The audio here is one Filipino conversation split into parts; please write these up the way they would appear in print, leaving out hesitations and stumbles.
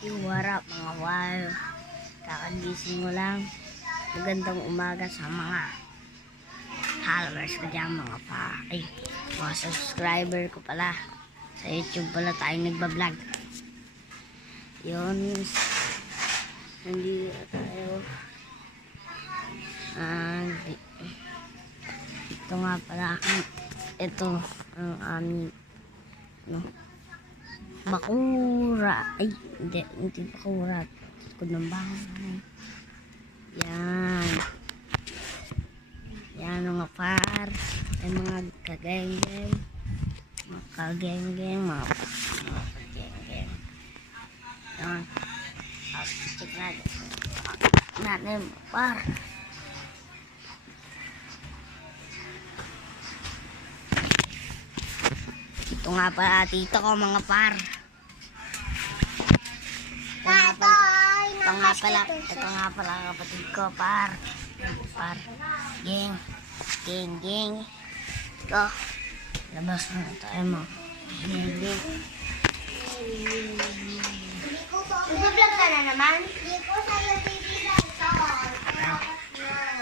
Yung warap mga wal. Kakagising mo lang. Magandang umaga sa mga followers ko dyan mga mga subscriber ko pala. Sa YouTube pala tayo nagbablog. Yun. Hindi tayo. Ito nga pala. Ito ang aming bakura. Ay, hindi bakura. Kung ng bahay. Yan. Yan mga par. Ay mga kageng-geng. Mga kageng-geng. Mga kageng-geng. Yan. Check natin. Natin par. Ito nga pala tito ko mga par. Ito nga pala kapatid ko par. Par. Geng. Geng geng. Ito. Labas na tayo mo. Geng geng. Nag-vlog ka na naman? Hindi po sa'yo bibigay ko.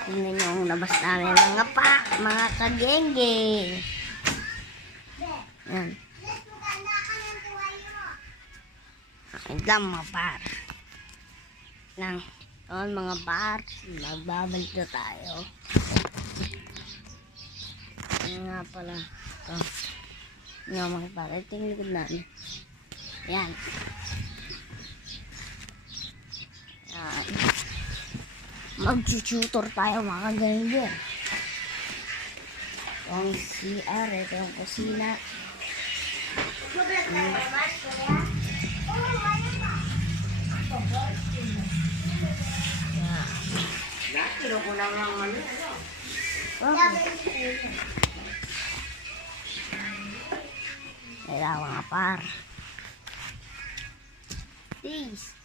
Tingnan nyo ang labas namin mga kageng-geng. Yan. Akin lang mga par. Nang mga par, magbabalik na tayo. Yan nga pala. Ito. Yan mga par. Ito yung likod namin. Yan. Yan. Mag-tutor tayo mga kageng-geng. Ito ang CR. Ito ang kusina. Nag-vlog ka na naman, kuya? Bakit mga par. Peace.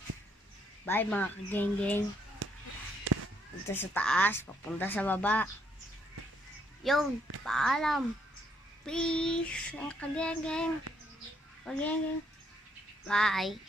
Bye mga kageng-geng. Punta sa taas, papunta sa baba. Yun, paalam. Peace mga kageng-geng. Kageng-geng. Bye.